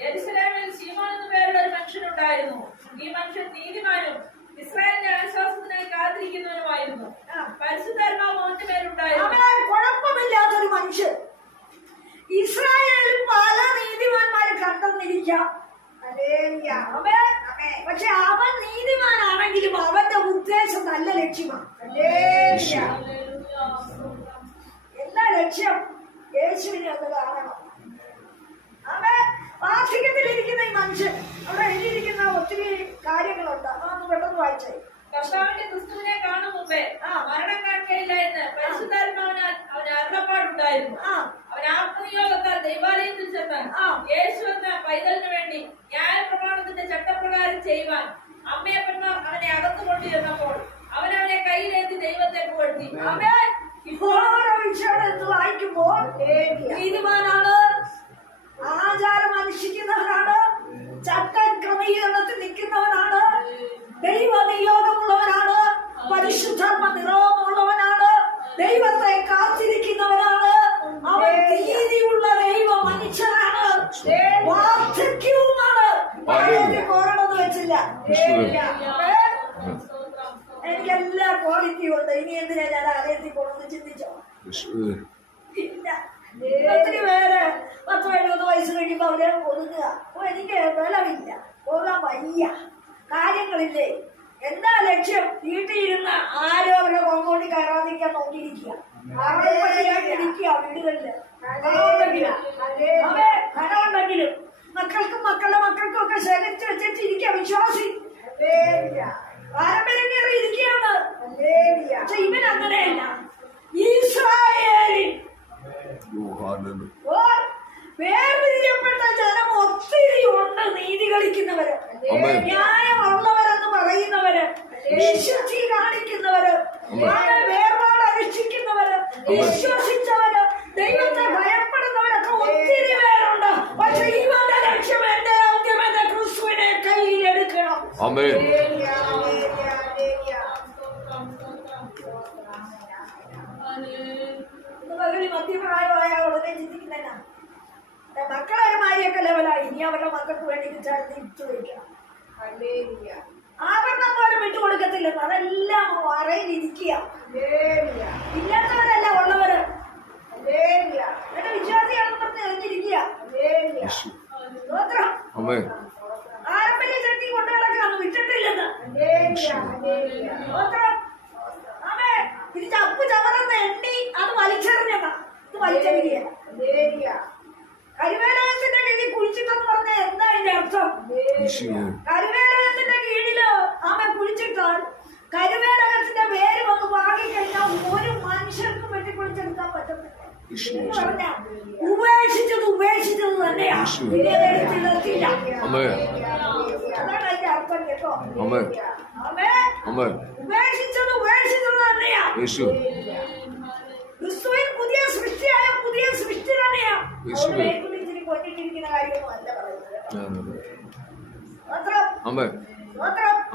യെരൂശലേമിൽ ശീമോൻ എന്നു പേരുള്ള ഒരു മനുഷ്യനുണ്ടായിരുന്നു. ഈ മനുഷ്യൻ നീതിമാനും ഇസ്രായേലിന്റെ ആശ്വാസത്തിനായി കാത്തിരിക്കുന്നവനുമായിരുന്നു. പരിശുദ്ധാത്മാവ് അവന്റെ മേലുണ്ടായിരുന്നു. കുഴപ്പമില്ലാത്തൊരു മനുഷ്യൻ. ഇസ്രായേലിൽ പല നീതിമാന്മാരെ കണ്ടെന്നിരിക്കാം, പക്ഷെ അവൻ നീതിമാനാണെങ്കിലും അവന്റെ ഉദ്ദേശം നല്ല ലക്ഷ്യമാണ്. എന്താ ലക്ഷ്യം? യേശുവിനെ ഒന്ന് കാണണം. അവൻ വാർദ്ധക്യത്തിലിരിക്കുന്ന ഈ മനുഷ്യൻ, അവിടെ എഴുതിയിരിക്കുന്ന ഒത്തിരി കാര്യങ്ങളുണ്ട്. അതൊന്ന് പെട്ടെന്ന് വായിച്ചേ. കർത്താവിന്റെ ക്രിസ്തുവിനെ കാണും മുമ്പേ മരണം കാണിക്കയില്ല എന്ന് പരിശുദ്ധാത്മാവിനാൽ അവന് അരുളപ്പാടുണ്ടായിരുന്നു. അവൻ ആത്മനിയോഗത്താൽ ദൈവാലയത്തിൽ ചെന്ന് യേശു എന്ന പൈതലിനു വേണ്ടി ന്യായപ്രമാണത്തിന്റെ ചട്ടപ്രകാരം ചെയ്യുവാൻ അമ്മയപ്പന്മാർ അവനെ അകത്തുകൊണ്ടിരുന്നപ്പോൾ അവനെ കയ്യിലേന്തി ദൈവത്തെ പുകഴ്ത്തി. ഓരോ വിഷയം വായിക്കുമ്പോൾ നീതിമാനാണ്, ആചാരം അനുഷ്ഠിക്കുന്നവനാണ്, ചട്ടക്രമീകരണത്തിൽ നിൽക്കുന്നവനാണ്, ദൈവ നിയോഗമുള്ളവനാണ്, പരിശുദ്ധാത്മ നിറവുള്ളവനാണ്, ദൈവത്തെ കാത്തിരിക്കുന്നവനാണ്, അവൻ നീതിയുള്ള ദൈവ മനുഷ്യനാണ്, വാർദ്ധക്യവുമാണ്. പോരണമെന്ന് വെച്ചില്ല. എനിക്ക് എല്ലാ ക്വാളിറ്റിയും ഉണ്ട്. ഇനി എന്തിനാ ഞാൻ ആലയത്തിൽ പോകണമെന്ന് ചിന്തിച്ചോ? ഇല്ല. ഒത്തിരി പേര് 10-70 വയസ്സ് കഴിയുമ്പോ അവരെ ഒതുങ്ങുക. എനിക്ക് ബലമില്ല, പോകാൻ വയ്യ, കാര്യങ്ങളില്ലേ. എന്താ ലക്ഷ്യം? വീട്ടിലിരുന്ന ആരോ അവരുടെ കോമ്പൗണ്ടിൽ കയറാതിരിക്കാൻ നോക്കിയിരിക്കുക, ഇരിക്കുക. വീടുകളില് ധനമുണ്ടെങ്കിലും മക്കൾക്കും മക്കളുടെ മക്കൾക്കും ഒക്കെ ശേഖരിച്ച് വെച്ചിരിക്കുക. വിശ്വാസി പാരമ്പര്യം കയറി ഇരിക്കുകയാണ്. പക്ഷെ ഇവൻ അങ്ങനെയല്ല. ഇസ്രായേലിൽ വേർതിരിയപ്പെട്ട ജനം ഒത്തിരി ഉണ്ട്. നീതി കളിക്കുന്നവര്, ന്യായമുള്ളവരെന്ന് പറയുന്നവര്, വിശുദ്ധി കാണിക്കുന്നവര്, വേർപാട് അനുഷ്ഠിക്കുന്നവര്, വിശ്വസിച്ചവര്, ദൈവത്തെ ഭയപ്പെടുന്നവരൊക്കെ ഒത്തിരി പേരുണ്ട്. പക്ഷെ ഇവന്റെ ലക്ഷ്യം എന്റെ ആദ്യം എന്റെ ക്രിസ്തുവിനെ കയ്യിലെടുക്കണം. മകളി മധ്യപ്രായമായ ഉടനെ ചിന്തിക്കുന്നതിനാ മക്കളൊരുമാരിയൊക്കെ ലെവലായി. ഇനി അവരുടെ മക്കൾക്ക് വേണ്ടി ഇട്ട് വയ്ക്കണം. ആഭരണം പോലും വിട്ടുകൊടുക്കത്തില്ലെന്ന്, അതെല്ലാം അറയിലിരിക്കുക. ഇല്ലാത്തവരല്ല ഉള്ളവര്. എന്റെ വിശ്വാസിയാണെന്ന് പറഞ്ഞ് എറിഞ്ഞിരിക്കുക. പാരമ്പര്യ ചട്ടി കൊണ്ടുകളൊക്കെ വിട്ടിട്ടില്ലെന്ന്. ഇത് ചപ്പ് ചവറന്ന് എണ്ണി അത് വലിച്ചെറിഞ്ഞതാ. ഇത് വലിച്ചെറിയല്ല. കരുവേലകത്തിന്റെ കീഴിൽ കുഴിച്ചിട്ടെന്ന് പറഞ്ഞ എന്താ അതിന്റെ അർത്ഥം? കരുവേലകത്തിന്റെ കീഴില് അവൻ കുഴിച്ചിട്ടാൽ കരുവേലകത്തിന്റെ വേര് വന്ന് വാങ്ങിക്കഴിഞ്ഞാൽ ഒരു മനുഷ്യർക്കും വെട്ടി കുഴിച്ചെടുക്കാൻ പറ്റത്തില്ല. പറഞ്ഞ ഉപേക്ഷിച്ചത് തന്നെയാ. എടുത്തില്ല. അതാണ് അതിന്റെ അർത്ഥം കേട്ടോ. ഉപേക്ഷിച്ചത് തന്നെയാ. ക്രിസ്തുവിൽ പുതിയ സൃഷ്ടിയായ പുതിയ സൃഷ്ടി തന്നെയാ. കൊണ്ടിട്ടിരിക്കുന്ന കാര്യമൊന്നും അല്ല പറയുന്നത്.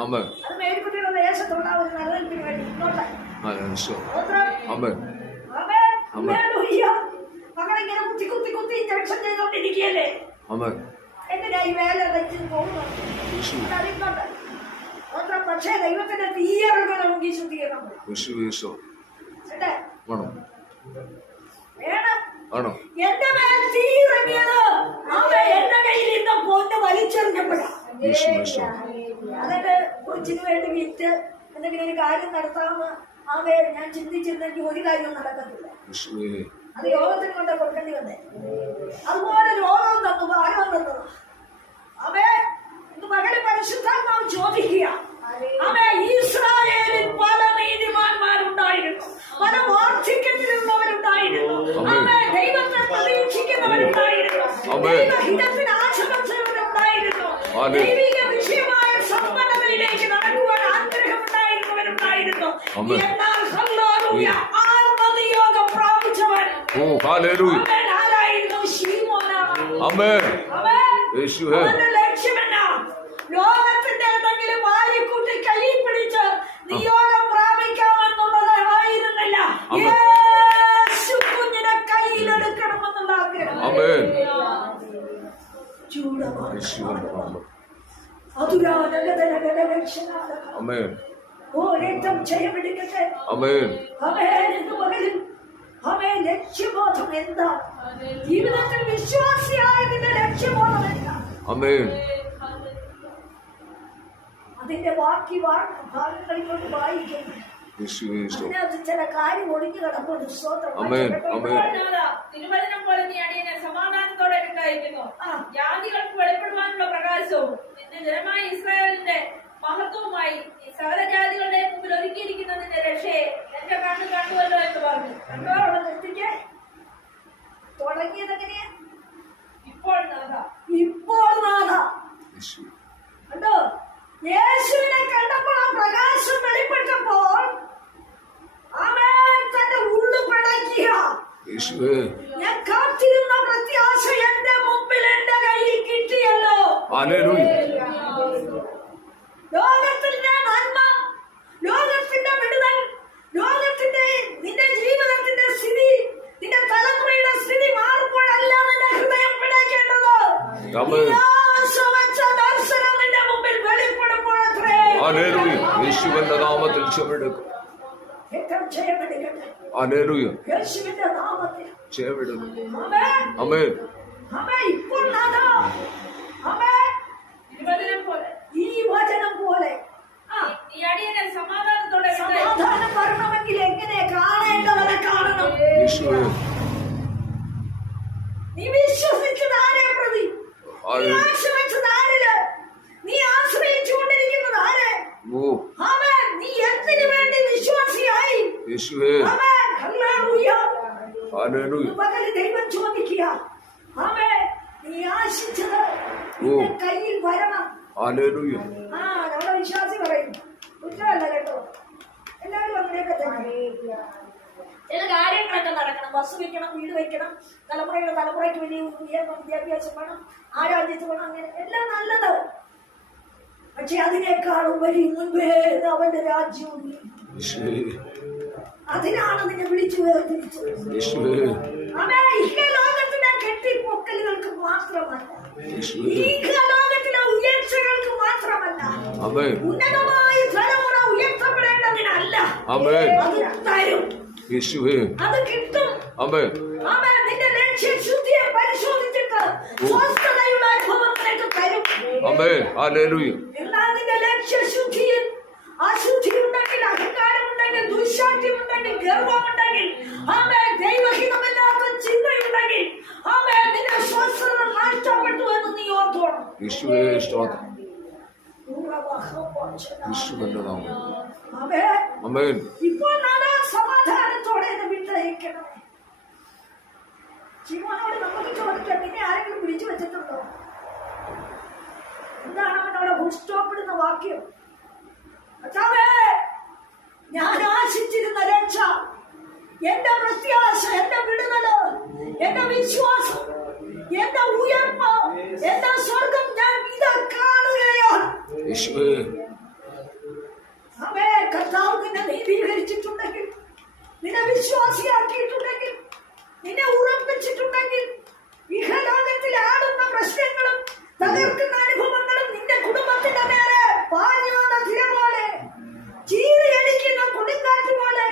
അത് മേൽക്കുട്ടിയുടെ ദേശത്തുള്ള ഒരു നിലനിൽപ്പിന് വേണ്ടി ഇന്നോട്ടെ. മകളിങ്ങനെ കുത്തി കുത്തി കുത്തി ഇഞ്ചക്ഷൻ ചെയ്തോണ്ടിരിക്കുകയല്ലേ. എന്തിനാ ഈ വേല വെച്ച് പോകുന്നത്? അതിന്നോട്ടെ. പക്ഷേ ദൈവത്തിന്റെ തീയറങ്ങണമെങ്കിൽ ശുദ്ധീകരണം വേണം. എന്റെ മേൽ തീയിറങ്ങിയത് എന്റെ കയ്യിൽ ഇരുന്ന പൊന്ന് വലിച്ചെറിഞ്ഞപ്പോഴാണ്. അതായത് കൊച്ചിന് വേണ്ടി വിറ്റ് എന്തെങ്കിലും ഒരു കാര്യം നടത്താമെന്ന് ഞാൻ ചിന്തിച്ചിരുന്നെങ്കിൽ ഒരു കാര്യവും നടക്കത്തില്ല. അത് യോഗത്തിന് കൊണ്ട് കൊടുക്കേണ്ടി വന്നേ. അതുപോലെ രോഗം തന്നു, ഭാരം തന്നു. ഇന്ന് മകളെ പരിശുദ്ധാത്മാവ് ചോദിക്കുക. ഇസ്രായേലിൽ പല നീതിമാന്മാരുണ്ടായിരുന്നു, പല വാർദ്ധക്യത്തിലുള്ളവരുണ്ടായിരുന്നു, ദൈവത്തെ പ്രതീക്ഷിക്കുന്നവരുണ്ടായിരുന്നു, ദൈവഹിതത്തിന് ആശംസകളുണ്ടായിരുന്നു, ദൈവിക വിഷയമായ സമ്പന്നതയിലേക്ക് നടക്കുവാൻ ആഗ്രഹമുണ്ടായിരുന്നവരുണ്ടായിരുന്നു. എന്നാൽ ആത്മനിയോഗം പ്രാപിച്ചവൻ ആരായിരുന്നു? ശീമോനാണ്. ലക്ഷ്യമെന്നാ? ലോകത്തിന്റെ എന്തെങ്കിലും വാരിക്കൂട്ടി കയ്യിൽ പിടിച്ച് യേശുവിന്റെ നാമത്തിൽ ആമേൻ ഓരേറ്റം ജയമെടുക്കട്ടെ. ആമേൻ ആമേൻ. ഇന്ന് പകലിൽ ആമേൻ ലക്ഷ്യബോധം എന്താ? ജീവിതത്തിൽ വിശ്വാസിയായതിന്റെ ലക്ഷ്യബോധം എന്താ? ആമേൻ അതിന്റെ ബാക്കി ഭാഗങ്ങളിലോട്ട് വായിക്കുന്നു. അതിനകത്ത് ചില കാര്യം ഒളിഞ്ഞു കിടപ്പുണ്ട്. സ്തോത്രം. ആമേൻ ആമേൻ തിരുവചനം പോലെ നീ അടിയനെ സമാധാനത്തോടെ വിട്ടയക്കുന്നു. ജാതികൾക്ക് വെളിപ്പെടുവാനുള്ള പ്രകാശവും നിന്റെ ജനമായ ഇസ്രായേലിന്റെ മഹത്വവുമായി ഈ സകല ജാതികളുടെ മുമ്പിൽ ഒരുക്കിയിരിക്കുന്ന നിന്റെ രക്ഷയെ എന്റെ കണ്ണു കണ്ടുവല്ലോ എന്ന് പറഞ്ഞു. കണ്ടോടെ നിർത്തിക്കേ. തുടങ്ങിയത് എങ്ങനെയാ? ഇപ്പോൾ നാഥ ഇപ്പോൾ നാഥ. കണ്ടോ? യേശുവിനെ കണ്ടപ്പോൾ ആ പ്രകാശം വെളിപ്പെട്ടപ്പോൾ അവൻ തന്റെ ഉള്ളു പിടയ്ക്കുക. ഞാൻ കാത്തിരുന്ന പ്രത്യാശ എന്റെ മുമ്പിൽ എന്റെ കയ്യിൽ കിട്ടിയല്ലോ. ലോകത്തിന്റെ നന്മ, ലോകത്തിന്റെ വിടുതൽ, ലോകത്തിന്റെ നിന്റെ ജീവിതത്തിന്റെ സ്ഥിതി, നിന്റെ തലമുറയുടെ സ്ഥിതി മാറുമ്പോഴല്ല നിന്റെ ഹൃദയം പിടയ്ക്കേണ്ടത്. ദർശനം നിന്റെ മുമ്പിൽ വെളിപ്പെടുമ്പോഴത്രേ യേശുവിന്റെ നാമത്തിൽ ക്ഷമെടുക്കും. യേശുവിന്റെ നാമത്തിൽ ക്ഷമെടുക്കും. ആമേൻ. ആമേൻ ആമേൻ. ഇപ്പോൾ നാഥാ, ആമേൻ. തിരുവചനം പോലെ ഈ വചനം പോലെ ഈ അടിയനെ സമാധാനത്തോടെ സമാധാനം വരണമെങ്കിൽ എങ്ങനെ കാണേണ്ടവരെ കാണണം. നീ വിശ്വസിച്ചത് ആരെ പ്രതി? നീ ആശ്രയിച്ചത് ആരില്? നീ ആശ്രയിച്ചുകൊണ്ടിരിക്കുന്നത് ആരെ? ആമേൻ. നീ എന്തിനു വേണ്ടി വിശ്വാസിയായി? ആമേൻ. ഹല്ലേലൂയ. പകല് ദൈവം ചോദിക്കുക, ആമേൻ, നീ ആശിച്ചത് നിന്റെ കയ്യിൽ വരണം. നമ്മുടെ വിശ്വാസി പറയും കുറ്റമല്ല കേട്ടോ. എല്ലാവരും അങ്ങനെയൊക്കെ തന്നെ. ചില കാര്യങ്ങളൊക്കെ നടക്കണം. ബസ് വെക്കണം, വീട് വെക്കണം, തലമുറയുടെ തലമുറയ്ക്ക് വലിയ ഉയർന്ന വിദ്യാഭ്യാസം വേണം, ആരാജ്യത്ത് വേണം, അങ്ങനെ എല്ലാം നല്ലത്. പക്ഷെ അതിനേക്കാളും വലിയ മുൻപേ അവന്റെ രാജ്യവും അതിനാണ് നിന്നെ വിളിച്ചു വേർതിരിച്ചത്. ലോകത്തിലെ കെട്ടിപ്പൊക്കലുകൾക്ക് മാത്രമല്ല, ലോകത്തിലെ ഉയർച്ചകൾക്ക് മാത്രമല്ല, ഉന്നതമായ തലമുറ ഉയർത്തപ്പെടേണ്ടതിനല്ല. അത് തരും, അത് കിട്ടും. നിന്റെ ലക്ഷ്യശുദ്ധിയെ പരിശോധിച്ചിട്ട് സ്വസ്ഥതയുടെ അനുഭവം നിനക്ക് തരും. എന്നാൽ നിന്റെ ലക്ഷ്യശുദ്ധിയിൽ അശുദ്ധി ഉണ്ടെങ്കിൽ, അഹങ്കാരമുണ്ടെങ്കിൽ, ദുശാഠ്യമുണ്ടെങ്കിൽ, ഗർവമുണ്ടെങ്കിൽ, ദൈവഹിതമില്ലാത്ത ചിന്തയുണ്ടെങ്കിൽ, നിന്റെ സ്വസ്ഥത നഷ്ടപ്പെട്ടു എന്ന് നീ ഓർത്തോണം. ഇപ്പോൾ സമാധാനത്തോടെ വിട്ടയക്കണം. ശിവനോട് നമുക്ക് ചോദിക്കാം, പിന്നെ ആരെങ്കിലും പിടിച്ചു വെച്ചിട്ടുണ്ടോ? എന്താണ് അവനവിടെ പുഷ്ടപ്പെടുന്ന വാക്യം? ഞാൻ ആശിച്ചിരുന്ന രക്ഷ, എന്റെ പ്രത്യാശ, എന്റെ വിടുതല്, എന്റെ വിശ്വാസം, എന്റെ ഉയർപ്പ്, എന്റെ സ്വർഗം ഞാൻ ഇതാ കാണുകയാണ്. കർത്താവ് നിന്നെ നീതീകരിച്ചിട്ടുണ്ടെങ്കിൽ, നിന്നെ വിശ്വാസിയാക്കിയിട്ടുണ്ടെങ്കിൽ, നിന്നെ ഉറപ്പിച്ചിട്ടുണ്ടെങ്കിൽ, ഇഹലോകത്തിൽ ആടുന്ന പ്രശ്നങ്ങളും തകർക്കുന്ന അനുഭവങ്ങളും നിന്റെ കുടുംബത്തിന്റെ നേരെ പാഞ്ഞു വന്ന തിര പോലെ, ചീറിയടിക്കുന്ന കൊടുങ്കാറ്റ് പോലെ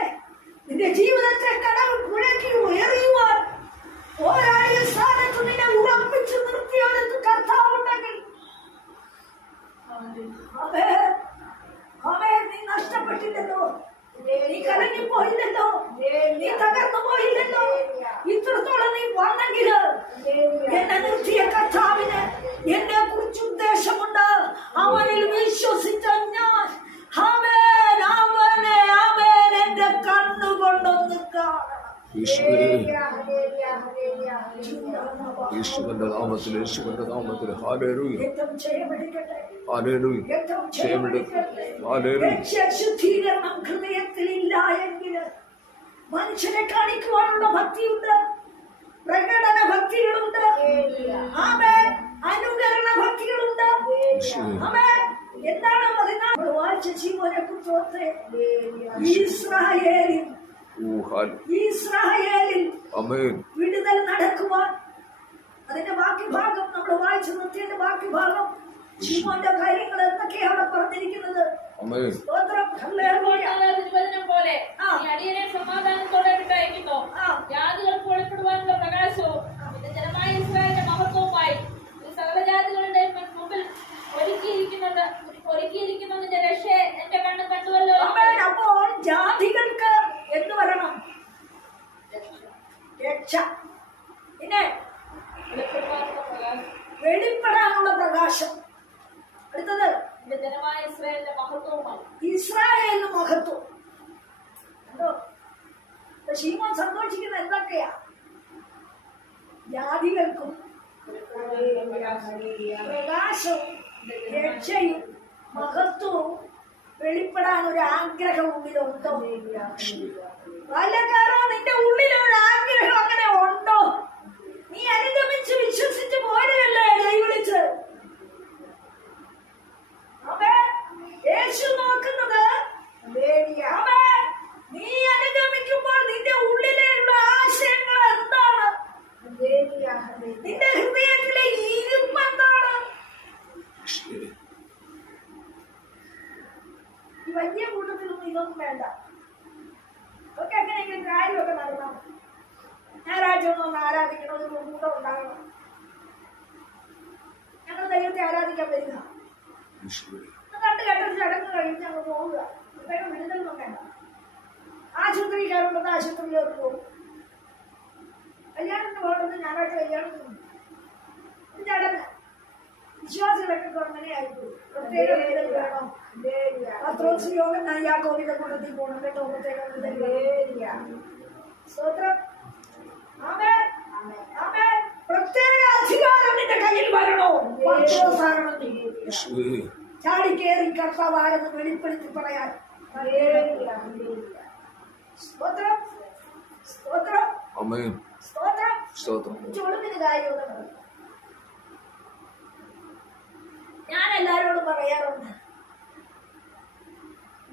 നിന്റെ ജീവിതത്തെ കടവ് കുഴക്കി എറിയുവാൻ പോരാടിയ സ്ഥാനത്ത് നിന്നെ ഉറപ്പിച്ചു നിർത്തിയോടത്ത് കർത്താവുണ്ടെങ്കിൽ, നീ നഷ്ടപ്പെട്ടില്ലല്ലോ, നീ കലങ്ങിപ്പോയില്ലല്ലോ, നീ തകർന്നു പോയില്ലല്ലോ. ഇത്രത്തോളം നീ വന്നെങ്കില് എന്നെ നിർത്തിയ കർത്താവിന് എന്നെ കുറിച്ച് ഉദ്ദേശമുണ്ട്. അവനിൽ വിശ്വസിച്ച ഞാൻ അവനെ എന്റെ കണ്ണുകൊണ്ടൊന്ന് കാണണം. യേശുവിന്റെ നാമത്തിൽ, യേശുവിന്റെ നാമത്തിൽ ശുദ്ധീകരണം ഹൃദയത്തിലില്ല എങ്കിൽ മനുഷ്യനെ കാണിക്കുവാനുള്ള ഭക്തിയുണ്ട്, പ്രകടന ഭക്തികളുണ്ട്, അനുകരണ ഭക്തികളുണ്ട്. എന്താണ് വായിച്ച ശിവനെ കുറിച്ച് ഇസ്രായേലിൽ വിടുതൽ നടക്കുവാൻ അതിന്റെ ബാക്കി ഭാഗം നമ്മൾ വായിച്ചു നിർത്തിയതിന്റെ ബാക്കി ഭാഗം ശിമോന്റെ കാര്യങ്ങൾ എന്തൊക്കെയാണ് അവിടെ പറഞ്ഞിരിക്കുന്നത്. ആമേൻ. സ്തോത്രം. ഹല്ലേലൂയ. തിരുവചനം പോലെ ഈ അടിയനെ സമാധാനത്തോടെ വിട്ടയക്കുന്നു. ജാതികൾക്ക് വെളിപ്പെടുവാനുള്ള പ്രകാശവും ഇത് ജനമായ ഇസ്രായേലിന്റെ മഹത്വവുമായി ഈ സകല ജാതികളുടെ മുമ്പിൽ ഒരുക്കിയിരിക്കുന്നതിന്റെ രക്ഷയെ എന്റെ കണ്ണ് കണ്ടുവല്ലോ. ആമേൻ. അപ്പോൾ ജാതികൾക്ക് എന്ന് പറയണം രക്ഷ, പിന്നെ വെളിപ്പെടുവാനുള്ള പ്രകാശം, വെളിപ്പെടാനുള്ള പ്രകാശം. അടുത്തത് ഇത് ജനമായ ഇസ്രായേലിന്റെ മഹത്വവുമായി. ഇസ്രായേലിന് മഹത്വം. കണ്ടോ, ശീമോൻ സന്തോഷിക്കുന്ന എന്തൊക്കെയാ? ജാതികൾക്കും പ്രകാശവും രക്ഷയും മഹത്വവും വെളിപ്പെടാൻ ഒരു ആഗ്രഹം ഉള്ളിലുണ്ടോ? ബാല്യക്കാരോ, നിന്റെ ഉള്ളിൽ ഒരു ആഗ്രഹം അങ്ങനെ ഉണ്ടോ? നീ അനുഗമിച്ച് വിശ്വസിച്ച് പോരുകയല്ലേ കൈ വിളിച്ച്? യേശു നോക്കുന്നത് നീ അനുഗമിക്കുമ്പോൾ നിന്റെ ഉള്ളിലുള്ള ആശയങ്ങൾ എന്താണ്? നിന്റെ ഹൃദയത്തിലെ ഇരുപ്പ് എന്താണ്? ഈ വലിയ കൂട്ടത്തിലൊന്നും ഇതൊന്നും വേണ്ട. ഒക്കെ എങ്ങനെയെങ്കിലും കാര്യമൊക്കെ നടക്കണം. ഞായറാഴ്ച ഒന്ന് ആരാധിക്കണം, ഒരു കൂട്ടം ഉണ്ടാകണം. ഞങ്ങൾ ദൈവത്തെ ആരാധിക്കാൻ വരിക. കണ്ട് കേട്ടൊരു ചടങ്ങ് കഴിഞ്ഞ് ഞങ്ങൾ പോവുക. വേറെ വിടുതലൊന്നും വേണ്ട. ആശുപത്രി കയറുന്നത് ആശുപത്രിയിലോട്ട് പോകും. കല്യാണത്തിന് പോകേണ്ടത് ഞായറാഴ്ച കല്യാണത്തിന് ചടങ്ങ്. വിശ്വാസികളൊക്കെ അങ്ങനെയായിരിക്കും. പ്രത്യേക വിടുതൽ വേണം. പത്രോസ് യോഗം യാക്കോബിന്റെ കൂട്ടത്തിൽ പോകണം കേട്ടോ. പ്രത്യേക വിടുതൽ. സ്തോത്രം. ആമേൻ. ആമേൻ. പ്രത്യേക അധികാരം നിന്റെ കയ്യിൽ വരണോ? പത്രോസാകണം നീ. ചാടിക്കേറി കർത്താവാരെന്ന് വെളിപ്പെടുത്തി പറയാൻ. സ്തോത്രം. സ്തോത്രം. ആമേൻ. സ്തോത്രം. സ്തോത്രം. ചുളുവിന് കാര്യമൊന്നും ഞാൻ എല്ലാരോടും പറയാറുണ്ട്.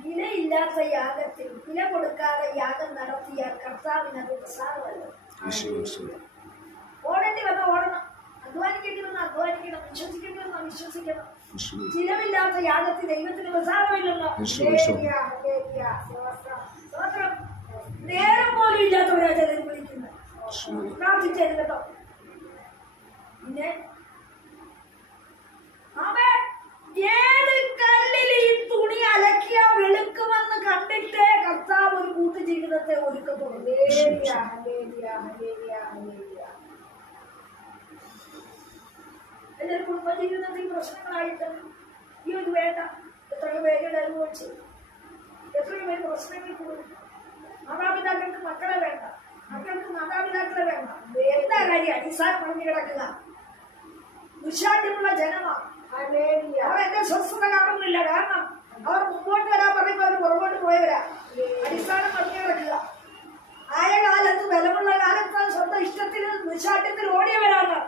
വിലയില്ലാത്ത യാഗത്തിൽ വില കൊടുക്കാതെ യാഗം നടത്തിയ കർത്താവിനത് പ്രസാദമല്ല. ഓടേണ്ടി വന്ന ഓടണം, അധ്വാനിക്കേണ്ടി വന്ന അധ്വാനിക്കണം, വിശ്വസിക്കേണ്ടി വന്ന വിശ്വസിക്കണം. ചിലവില്ലാത്ത യാഗത്തിൽ ദൈവത്തിന് പ്രസാദമില്ലല്ലോ. നേരം പോലും ഇല്ലാത്തവരാ ചിലർ വിളിക്കുന്നത്. പ്രാർത്ഥിച്ചത് കേട്ടോ. പിന്നെ ഏത് കല്ലിൽ ഈ തുണി അലക്കിയ വെളുക്കുമെന്ന് കണ്ടിട്ടേ കർത്താവ് ഒരു കൂട്ടുജീവിതത്തെ ഒരുക്കത്തുള്ളൂ. എല്ലാവരും കുടുംബജീവിതത്തിൽ പ്രശ്നങ്ങളായിട്ട് ഈ ഒരു വേണ്ട. എത്രയോ പേരുടെ അനുഭവിച്ചു, എത്രയോ പേര് പ്രശ്നങ്ങൾ കൂടും. മാതാപിതാക്കൾക്ക് മക്കളെ വേണ്ട, മക്കൾക്ക് മാതാപിതാക്കളെ വേണ്ട. എന്താ കാര്യം? അടിസ്ഥാനം പറഞ്ഞു കിടക്കുക. ദുശാഠ്യമുള്ള ജനമാണ്. അവർ എന്റെ സ്വസ്ഥത കാണുന്നില്ല. കാരണം അവർ മുമ്പോട്ട് വരാൻ പറയുമ്പോൾ അവർ പുറകോട്ട് പോയവരാ. അടിസ്ഥാനം പറഞ്ഞു കിടക്കുക. ആയ കാലത്ത് ബലമുള്ള കാലത്ത് സ്വന്തം ഇഷ്ടത്തിന് ദുശാഠ്യത്തിൽ ഓടിയവരാണ്.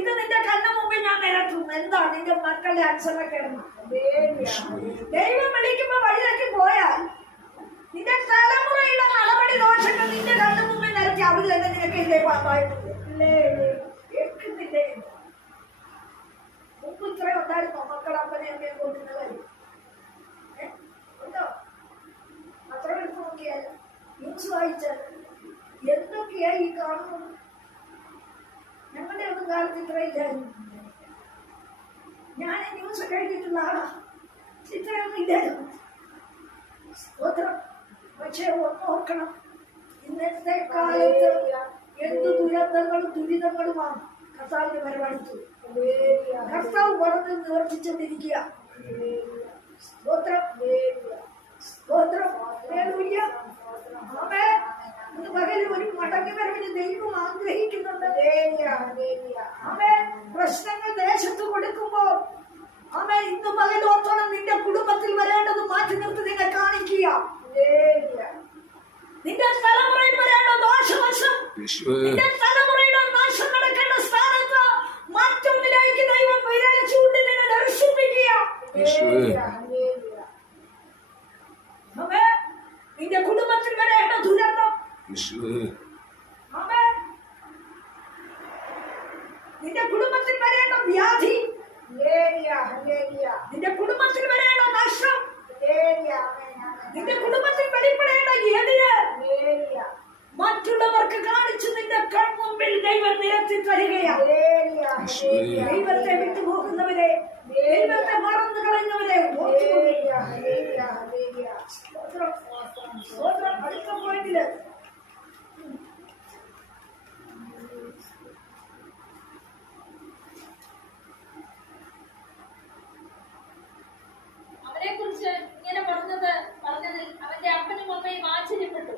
ഇത് നിന്റെ കണ്ണു മുമ്പിൽ ഞാൻ നിരത്തും. എന്താ നിന്റെ മക്കളുടെ അനുസരണക്കേടുന്നു? ദൈവം വിളിക്കുമ്പോ വഴിയിലേക്ക് പോയാൽ നിന്റെ തലമുറയുള്ള നടപടി ദോഷങ്ങൾ നിന്റെ കണ്ണു മുമ്പിൽ നിരത്തി അവർ തന്നെ നിനക്ക് ഇതിലേക്ക് വന്നായിട്ടില്ലേ? കേൾക്കുന്നില്ലേ? മുമ്പ് ഇത്രയും ഉണ്ടായിരുന്നോ മക്കൾ അപ്പനെ അമ്മയെ കൊണ്ടുന്ന കാര്യം? ഉണ്ടോ? അത്ര എടുത്ത് നോക്കിയാൽ ന്യൂസ് വായിച്ചാൽ എന്തൊക്കെയാ ഈ കാണുന്നത്? ഞങ്ങളുടെ ഒന്നും കാലത്ത് ഇത്ര ഇല്ലായിരുന്നു. ഞാൻ ന്യൂസ് കഴിഞ്ഞിട്ടുള്ള ആളാ. ഇത്രയൊന്നും ഇല്ലായിരുന്നു. സ്തോത്രം. പക്ഷെ ഒന്ന് ഓർക്കണം, ഇന്നത്തെ കാലത്ത് എന്ത് ദുരിതങ്ങളുമാണ് കർത്താവിന്റെ വരവടുത്തു. കർത്താവ് പറഞ്ഞ് നിവർത്തിച്ചുകൊണ്ടിരിക്കുക. സ്തോത്രം. സ്തോത്രം. ഇന്ന് പകൽ ഒരു മടങ്ങി വരവിന് ദൈവം ആഗ്രഹിക്കുന്നുണ്ട്. പ്രശ്നങ്ങൾ ദേശത്ത് കൊടുക്കുമ്പോൾ ഇന്ന് പകൽ ഓർത്തോളം നിന്റെ കുടുംബത്തിൽ വരേണ്ടത് മാറ്റി നിർത്തി നിങ്ങൾ കാണിക്കുക. നിന്റെ തലമുറയിൽ വരേണ്ട ദോഷവശം, നിന്റെ തലമുറയുടെ നാശം നടക്കേണ്ട സ്ഥാനത്ത് മറ്റൊന്നിലേക്ക് ദൈവം വിരൽ ചൂണ്ടി നിന്നെ ദർശിപ്പിക്കുക. നിന്റെ കുടുംബത്തിൽ വരേണ്ട ദുരന്തം നിന്റെ കുടുംബത്തിൽ വരേണ്ട നാശം, നിന്റെ കുടുംബത്തിൽ വെളിപ്പെടേണ്ട എതിര് മറ്റുള്ളവർക്ക് കാണിച്ചു നിന്റെ കൺമുമ്പിൽ ദൈവം നിരത്തി തരികയാണ്. ദൈവത്തെ വിട്ടുപോകുന്നവരെ, ദൈവത്തെ മറന്നു കളയുന്നവരെ അടുത്ത പോയിന്റില് അവനെ കുറിച്ച് ഇങ്ങനെ പറഞ്ഞതിൽ അവന്റെ അപ്പനും അമ്മയും ആശ്ചര്യപ്പെട്ടു.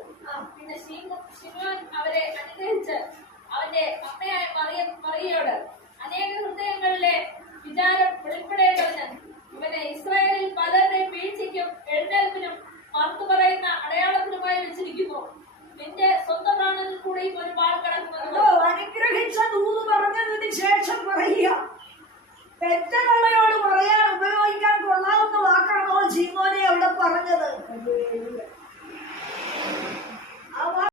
പിന്നെ ശിമോൻ അവരെ അനുഗ്രഹിച്ച് അവന്റെ അമ്മയായ മറിയയോട് അനേക ഹൃദയങ്ങളിലെ വിചാരം വെളിപ്പെടേണ്ടതിന് ഇവനെ ഇസ്രായേലിൽ പലരുടെയും വീഴ്ചയ്ക്കും എഴുന്നേൽപ്പിനും മറന്നു പറയുന്ന അടയാളത്തിനുമായി വെച്ചിരിക്കുന്നു. നിന്റെ സ്വന്തം പ്രാണനിൽ കൂടെയും ഒരു വാൾ കടക്കുമെന്ന് അനുഗ്രഹിച്ച ദൂത് പറഞ്ഞതിന് ശേഷം പറയുക, പെറ്റകളയോട് പറയാൻ ഉപയോഗിക്കാൻ കൊള്ളാം